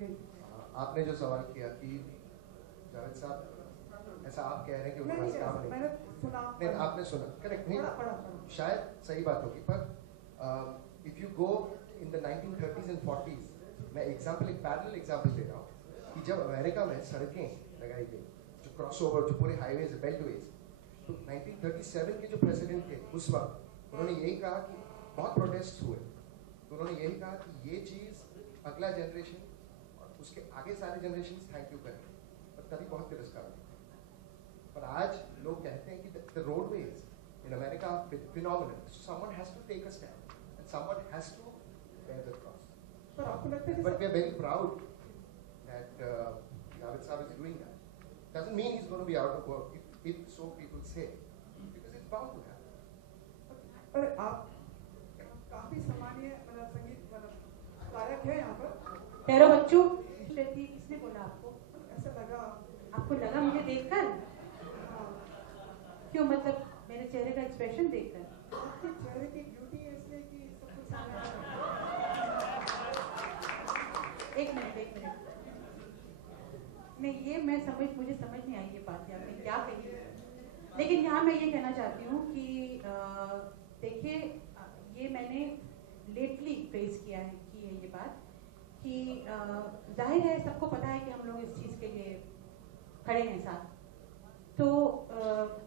आपने जो सवाल किया कि जावेद साहब ऐसा आप कह रहे हैं कि उनके पास काम नहीं, मैंने सुना, नहीं आपने सुना, करेक्ट नहीं, शायद सही बात होगी, पर if you go in the 1930s and 40s, मैं एग्जाम्पल, एक पैरेलल एग्जाम्पल दे रहा हूँ कि जब अमेरिका में सड़कें लगाई गई, जो क्रॉस ओवर, जो पूरे हाईवेज, बेल्टवेज, तो 1937 के जो प्रेसिडेंट थे उस वक्त, उन्होंने यही कहा कि बहुत प्रोटेस्ट हुए, तो उन्होंने यही कहा कि ये चीज़ अगला जनरेशन और उसके आगे सारे जनरेशन थैंक यू करेंगे, और तभी बहुत तिरस्कार हुआ। पर आज लोग कहते हैं कि the roadways in America are phenomenal, so someone has to take a stand and someone has to bear the cross. Sir आपको लगता है, but we are very proud that Javed साहब is doing that. Doesn't mean he's going to be out of work, if so people say, because it's bound to happen. पर आप काफी सामान्य मतलब संगीत मतलब गायक है यहाँ पर। ठहरो बच्चों, किसने बोला आपको? ऐसा लगा आपको लगा मुझे देखकर? क्यों, मतलब मेरे चेहरे का एक्सप्रेशन देखकर? आपके चेहरे की ब्यूटी है इसलिए कि सब कुछ सामने एक मिनट नहीं, ये मुझे समझ नहीं आई ये बात आपने क्या कही, लेकिन यहाँ मैं ये कहना चाहती हूँ कि देखिए, ये मैंने लेटली फेस किया है ये बात कि जाहिर है सबको पता है कि हम लोग इस चीज़ के लिए खड़े हैं साथ, तो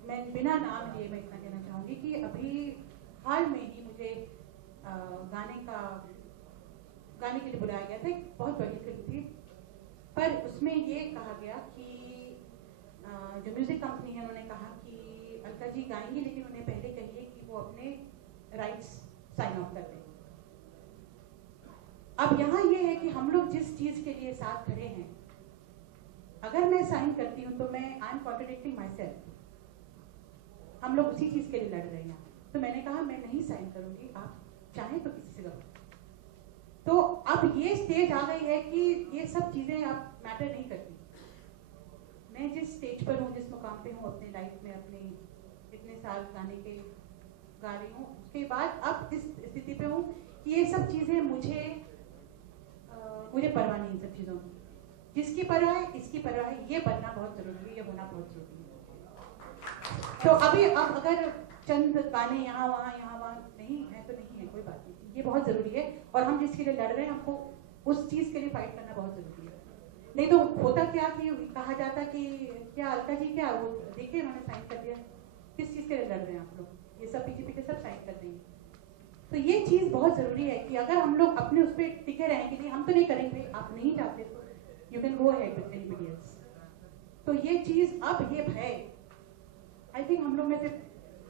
मैं बिना नाम लिए मैं इतना कहना चाहूँगी कि अभी हाल में ही मुझे गाने के लिए बुलाया गया था, एक बहुत बड़ी फिल्म थी, पर उसमें ये कहा गया कि जो म्यूजिक कंपनी है उन्होंने कहा कि अलका जी गाएंगी, लेकिन उन्हें पहले कहिए कि वो अपने राइट्स साइन ऑफ कर दें। अब यहाँ ये है कि हम लोग जिस चीज के लिए साथ खड़े हैं, अगर मैं साइन करती हूँ तो मैं I am contradicting my self, हम लोग उसी चीज के लिए लड़ रहे हैं। तो मैंने कहा मैं नहीं साइन करूंगी, आप चाहें तो किसी से करो। तो अब ये स्टेज आ गई है कि ये सब चीजें अब मैटर नहीं करती। मैं जिस स्टेज पर हूँ, जिस मुकाम पे हूँ अपने लाइफ में, अपने इतने साल गाने के गा रही हूँ, उसके बाद अब इस स्थिति पे हूँ कि ये सब चीजें मुझे परवाह नहीं, सब चीजों की। जिसकी परवाह है, इसकी परवाह है, ये बनना बहुत जरूरी है, ये होना बहुत जरूरी है। तो अभी अब अगर चंद गाने यहाँ वहाँ नहीं है तो नहीं है, कोई बात नहीं, ये बहुत जरूरी है। और हम जिसके लिए लड़ रहे हैं, हमको उस चीज के लिए फाइट करना बहुत जरूरी है। नहीं तो होता क्या कि कहा जाता कि क्या अलका जी, क्या वो देखिए उन्होंने साइन कर दिया, किस चीज के लिए लड़ रहे हैं आप लोग, ये सब पीछे सब साइन कर देंगे। तो ये चीज बहुत जरूरी है कि अगर हम लोग अपने उस पर टिके रहें कि नहीं हम तो नहीं करेंगे, आप नहीं चाहते तो you can go ahead with anybody else. तो ये चीज, अब ये भय, आई थिंक हम लोग में से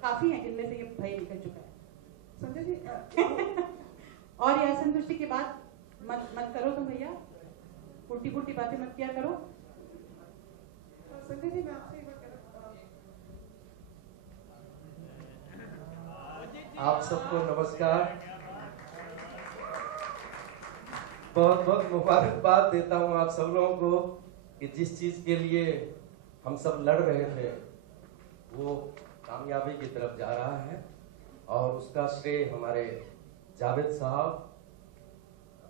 काफी हैं जिनमें से ये भय निकल चुका है। संजय जी और ये असंतुष्टि की बात मत करो तुम भैया, उल्टी पुल्टी बातें मत किया करो। संजय जी मैं आपसे एक बात कह रहा हूँ, आप सबको नमस्कार, बहुत बहुत मुबारकबाद देता हूं आप सब लोगों को कि जिस चीज के लिए हम सब लड़ रहे थे वो कामयाबी की तरफ जा रहा है, और उसका श्रेय हमारे जावेद साहब,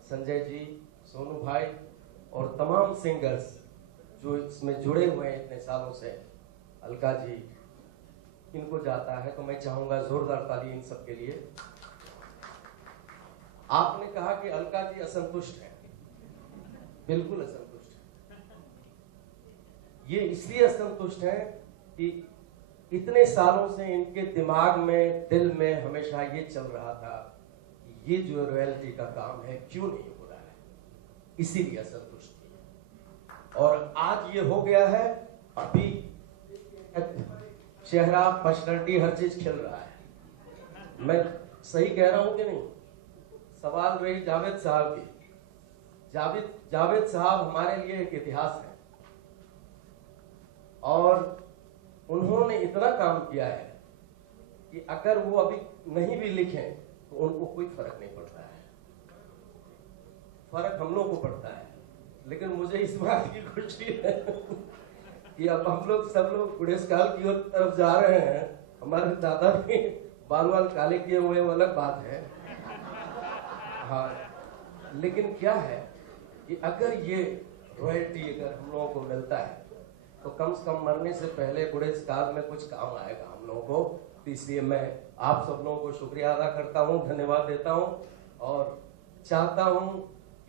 संजय जी, सोनू भाई और तमाम सिंगर्स जो इसमें जुड़े हुए हैं इतने सालों से, अलका जी, इनको जाता है। तो मैं चाहूंगा जोरदार ताली इन सब के लिए। आपने कहा कि अलका जी असंतुष्ट है, बिल्कुल असंतुष्ट है। ये इसलिए असंतुष्ट है कि इतने सालों से इनके दिमाग में, दिल में हमेशा ये चल रहा था कि ये जो रॉयल्टी का काम है क्यों नहीं हो रहा है, इसीलिए असंतुष्ट थी। और आज ये हो गया है। अभी चेहरा, पर्सनैलिटी, हर चीज खिल रहा है। मैं सही कह रहा हूं कि नहीं? सवाल रही जावेद साहब की। जावेद साहब हमारे लिए एक इतिहास है, और उन्होंने इतना काम किया है कि अगर वो अभी नहीं भी लिखें तो उनको कोई फर्क नहीं पड़ता है। फर्क हम लोग को पड़ता है, लेकिन मुझे इस बात की खुशी है कि अब हम लोग सब लोग बुढ़ेस काल की ओर तरफ जा रहे हैं। हमारे दादा भी बाल बाल काले किए हुए, वो अलग बात है। हाँ, लेकिन क्या है कि कि अगर ये रॉयल्टी अगर हम लोगों को मिलता है तो कम से कम मरने से पहले बुढ़े काल में कुछ काम आएगा हम लोगों को। तो इसलिए मैं आप सब लोगों को शुक्रिया अदा करता हूँ, धन्यवाद देता हूँ और चाहता हूँ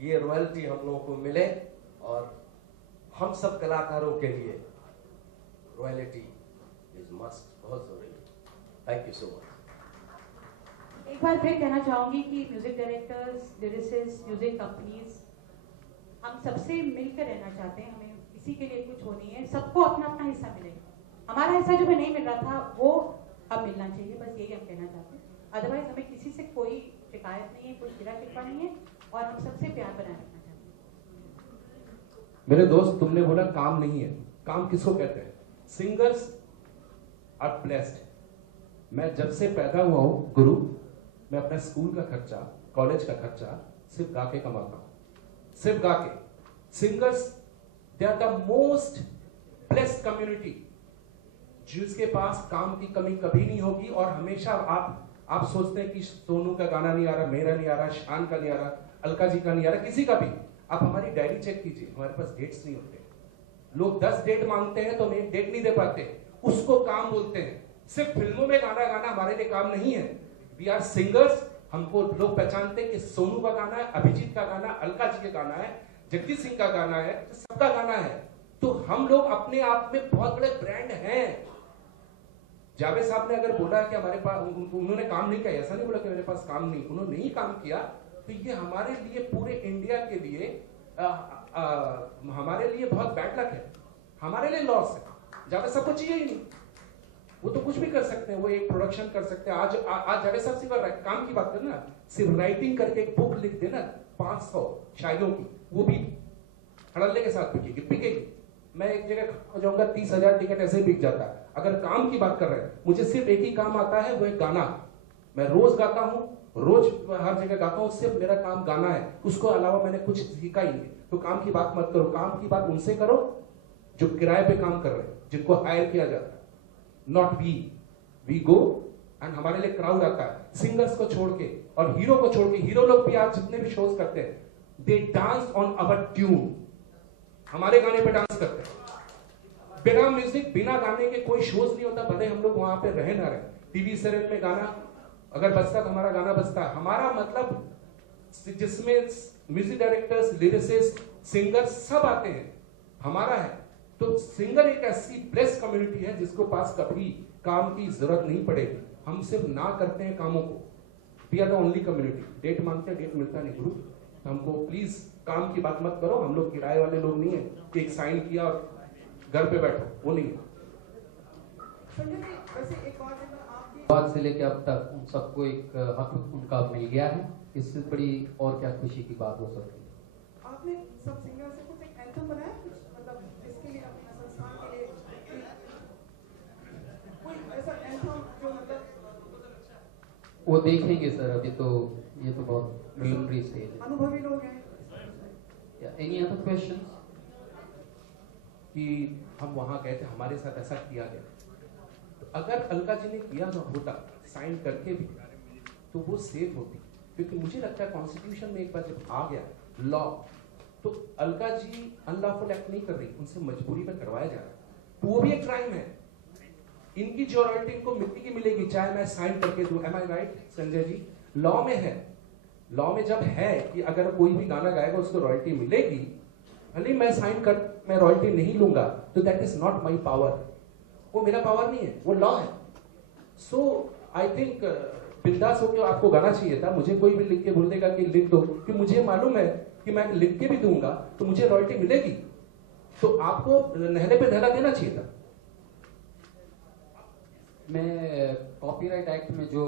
ये रॉयल्टी हम लोगों को मिले और हम सब कलाकारों के लिए रॉयल्टी इज मस्ट, बहुत जरूरी है। Thank you so much. एक बार फिर कहना चाहूंगी कि music directors, lyricist, music companies हम सबसे मिलकर रहना चाहते हैं। हमें किसी के लिए कुछ हो नहीं है, सबको अपना अपना हिस्सा मिलेगा। हमारा हिस्सा जो भी नहीं मिल रहा था वो अब मिलना चाहिए, बस यही हम कहना चाहते हैं। अदरवाइज हमें किसी से कोई शिकायत नहीं है, कोई गिला शिकवा नहीं है और हम सबसे प्यार बनाए रखना चाहते हैं। मेरे दोस्त, तुमने बोला काम नहीं है, काम किसको कहते हैं? Singers are blessed. मैं जब से पैदा हुआ हूं गुरु, मैं अपना स्कूल का खर्चा, कॉलेज का खर्चा सिर्फ गा के कमाता हूं, सिर्फ गा के। Singers they are the most blessed community, जिसके पास काम की कमी कभी नहीं होगी। और हमेशा आप सोचते हैं कि सोनू का गाना नहीं आ रहा, मेरा नहीं आ रहा, शान का नहीं आ रहा, अलका जी का नहीं आ रहा, किसी का भी। आप हमारी डायरी चेक कीजिए, हमारे पास डेट्स नहीं होते। लोग 10 डेट मांगते हैं तो डेट नहीं दे पाते, उसको काम बोलते हैं। सिर्फ फिल्मों में गाना गाना हमारे लिए काम नहीं है। We are singers. हमको लोग पहचानते हैं कि सोनू का गाना है, अभिजीत का गाना, अलका जी का गाना है, जगदीश सिंह का गाना है, सबका गाना है। तो हम लोग अपने आप में बहुत बड़े ब्रांड हैं। जावेद साहब ने अगर बोला कि हमारे पास उन्होंने काम नहीं किया, ऐसा नहीं बोला कि मेरे पास काम नहीं, उन्होंने नहीं काम किया। तो ये हमारे लिए, पूरे इंडिया के लिए, हमारे लिए बहुत बैड लक है, हमारे लिए लॉस है। जावेद साहब को चाहिए ही नहीं, वो तो कुछ भी कर सकते हैं, वो एक प्रोडक्शन कर सकते हैं। आज जावेद साहब सिर्फ काम की बात करना, सिर्फ राइटिंग करके एक बुक लिख देना 500 शायरों की, वो भी हड़ल्ले के साथ बिकेगी। मैं एक जगह हो जाऊंगा, 30,000 टिकट ऐसे ही बिक जाता है। अगर काम की बात कर रहे हैं, मुझे सिर्फ एक ही काम आता है, वो एक गाना। मैं रोज गाता हूँ, रोज हर जगह गाता हूँ, सिर्फ मेरा काम गाना है, उसको अलावा मैंने कुछ सीखा ही नहीं। तो काम की बात मत करो, काम की बात उनसे करो जो किराए पे काम कर रहे हैं, जिनको हायर किया जाता है। नॉट वी गो एंड हमारे लिए क्राउड आता है, सिंगर्स को छोड़ के और हीरो को छोड़ के। हीरो लोग भी आज जितने भी शोज करते हैं, दे डांस ऑन अवर ट्यून, हमारे गाने पे डांस करते हैं। बिना म्यूजिक, बिना गाने के कोई शोज नहीं होता, भले हम लोग वहां पे रहे ना रहे। टीवी सीरियल में गाना अगर बजता तो हमारा गाना बजता है। हमारा मतलब जिसमें म्यूजिक डायरेक्टर्स, लिरिसिस्ट, सिंगर्स सब आते हैं, हमारा है। तो सिंगर एक ऐसी ब्लेस्ड कम्युनिटी है जिसको पास कभी काम की जरूरत नहीं पड़ेगी। हम सिर्फ ना करते हैं कामों को। We are the only community. Date मांगते हैं, डेट मिलता नहीं गुरु। तो हमको प्लीज काम की बात मत करो। हम लोग किराए वाले लोग नहीं है कि एक साइन किया और घर पे बैठो, वो नहीं है। संजय जी, वैसे एक बात है, आपकी बाद से लेकर अब तक उन सबको एक हक उनका मिल गया है। इससे बड़ी और क्या खुशी की बात हो सकती है। आपने सब सिंगर से कुछ एक एंथम बनाया, कुछ मतलब इसके लिए, अपने संस्थान के लिए कोई ऐसा एंथम जो मतलब वो देखेंगे सर, अभी तो ये तो बहुत प्रिलिमिनरी स्टेज है। अनुभवी लोग हैं। Any other questions? कि हम वहां गए थे, हमारे साथ ऐसा किया गया। तो अगर अलका जी ने किया ना होता साइन करके भी, तो वो सेफ होती। क्योंकि मुझे लगता है कॉन्स्टिट्यूशन में एक बार जब आ गया लॉ, तो अलका जी अनलॉफुल एक्ट नहीं कर रही, उनसे मजबूरी में करवाया जा रहा है, तो वो भी एक क्राइम है। इनकी जो रॉयल्टी इनको मिलती की मिलेगी, चाहे मैं साइन करके दूं। एम आई राइट संजय जी? लॉ में है, लॉ में जब है कि अगर कोई भी गाना गाएगा उसको रॉयल्टी मिलेगी, भले मैं साइन कर, मैं रॉयल्टी नहीं लूंगा, तो that is not my power. वो मेरा पावर नहीं है, वो लॉ है। सो आई थिंक बिंदास होकर आपको गाना चाहिए था। मुझे कोई भी लिख के बोल देगा कि लिख दो, कि मुझे मालूम है कि मैं लिख के भी दूंगा तो मुझे रॉयल्टी मिलेगी, तो आपको नहले पे धैला देना चाहिए था। मैं कॉपीराइट एक्ट में जो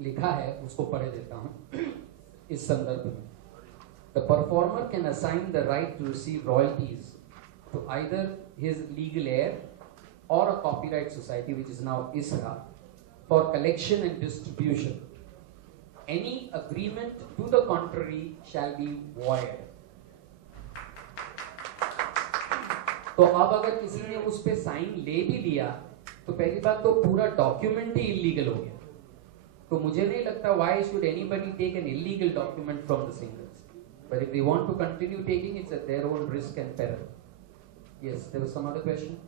लिखा है उसको पढ़े देता हूं इस संदर्भ में। The performer can assign the right to receive royalties to either his legal heir or a copyright society, which is now ISRA, for collection and distribution. Any agreement to the contrary shall be void. तो अब अगर किसी ने उस पे sign ले भी लिया तो पहली बात तो पूरा डॉक्यूमेंट ही इलीगल हो गया। तो मुझे नहीं लगता why should anybody take an illegal document from the singers. But if they want to continue taking, it's at their own risk and peril. Yes, there was some other question.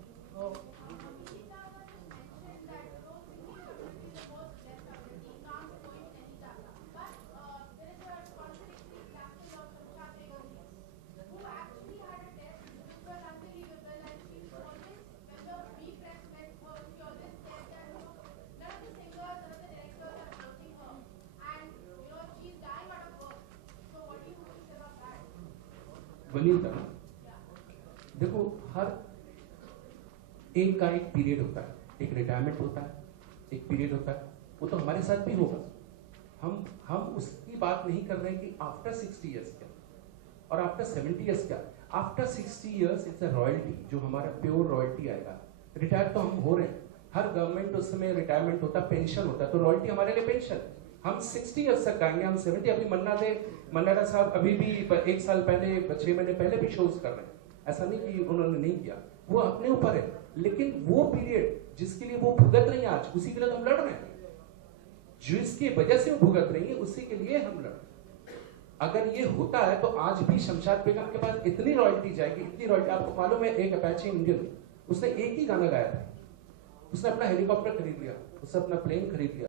Vanita, देखो हर एक का एक पीरियड होता है, एक retirement होता है, एक पीरियड होता है, वो तो हमारे साथ भी होगा। हम उसकी बात नहीं कर रहे हैं कि आफ्टर 60 इयर्स क्या और आफ्टर 70 इयर्स क्या। After 60 years it's a royalty, जो हमारा प्योर रॉयल्टी आएगा। रिटायर तो हम हो रहे हैं, हर गवर्नमेंट उस समय रिटायरमेंट होता है, पेंशन होता है, तो रॉयल्टी हमारे लिए पेंशन। हम 60 इयर्स तक आएंगे, हम 70। अभी मन्नाडा साहब अभी भी 1 साल पहले 6 महीने पहले भी शोज कर रहे हैं, ऐसा नहीं कि उन्होंने नहीं किया, वो अपने ऊपर है। लेकिन वो पीरियड जिसके लिए वो भुगत रही है आज, उसी के लिए तो हम लड़ रहे हैं। जिसकी वजह से वो भुगत रही है उसी के लिए हम लड़ रहे हैं। अगर ये होता है तो आज भी शमशाद बेगम के पास इतनी रॉयल्टी जाएगी, इतनी रॉयल्टी। आपको मालूम है, एक अपाचे इंडियन, उसने एक ही गाना गाया था, उसने अपना हेलीकॉप्टर खरीद लिया, उसने अपना प्लेन खरीद लिया।